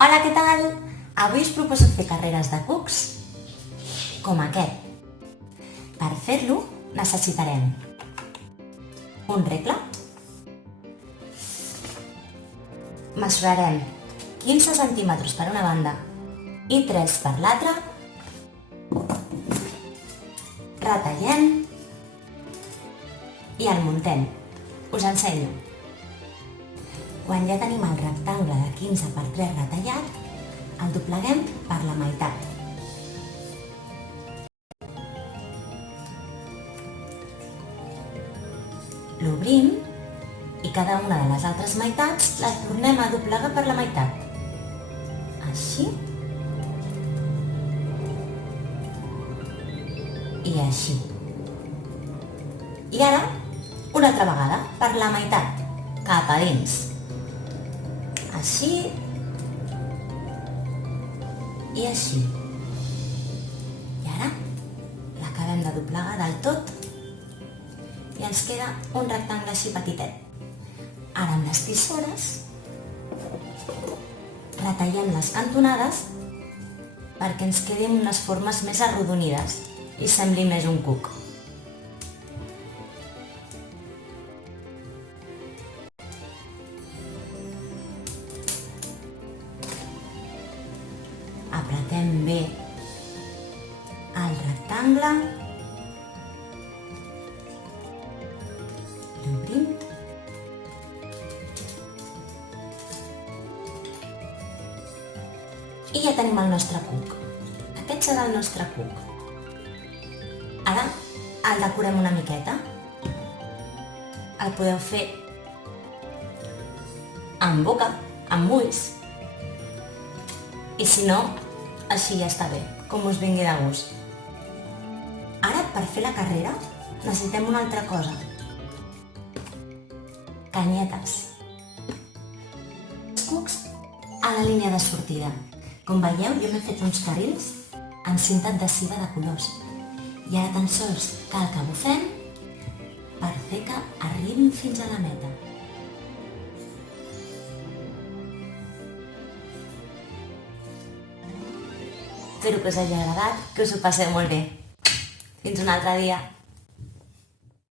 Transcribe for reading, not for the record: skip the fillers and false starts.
Hola, què tal? Avui us proposo fer carreres de cucs com aquest. Per fer-lo necessitarem un regle, mesurarem 15 centímetres per una banda i 3 per l'altra, retallem i el muntem. Us ensenyo. Quan ja tenim el rectangle de 15 per 3 retallat, el dobleguem per la meitat. L'obrim i cada una de les altres meitats les tornem a doblegar per la meitat. Així. I així. I ara, una altra vegada, per la meitat, cap a dins. Així i així. I ara l'acabem de doblegar del tot i ens queda un rectangle així petitet. Ara amb les tisores retallem les cantonades perquè ens quedin unes formes més arrodonides i sembli més un cuc. Apretem bé el rectangle, l'obrim i ja tenim el nostre cuc. Aquest serà el nostre cuc. Ara el decorem una miqueta. El podeu fer amb boca, amb ulls, i si no, així ja està bé, com us vingui de gust. Ara, per fer la carrera, necessitem una altra cosa. Canyetes. Els cucs a la línia de sortida. Com veieu, jo m'he fet uns carrils amb cinta adhesiva de colors. I ara tan sols cal que bufem per fer que arribin fins a la meta. Espero que us hagi agradat, que us ho passeu molt bé. Fins un altre dia.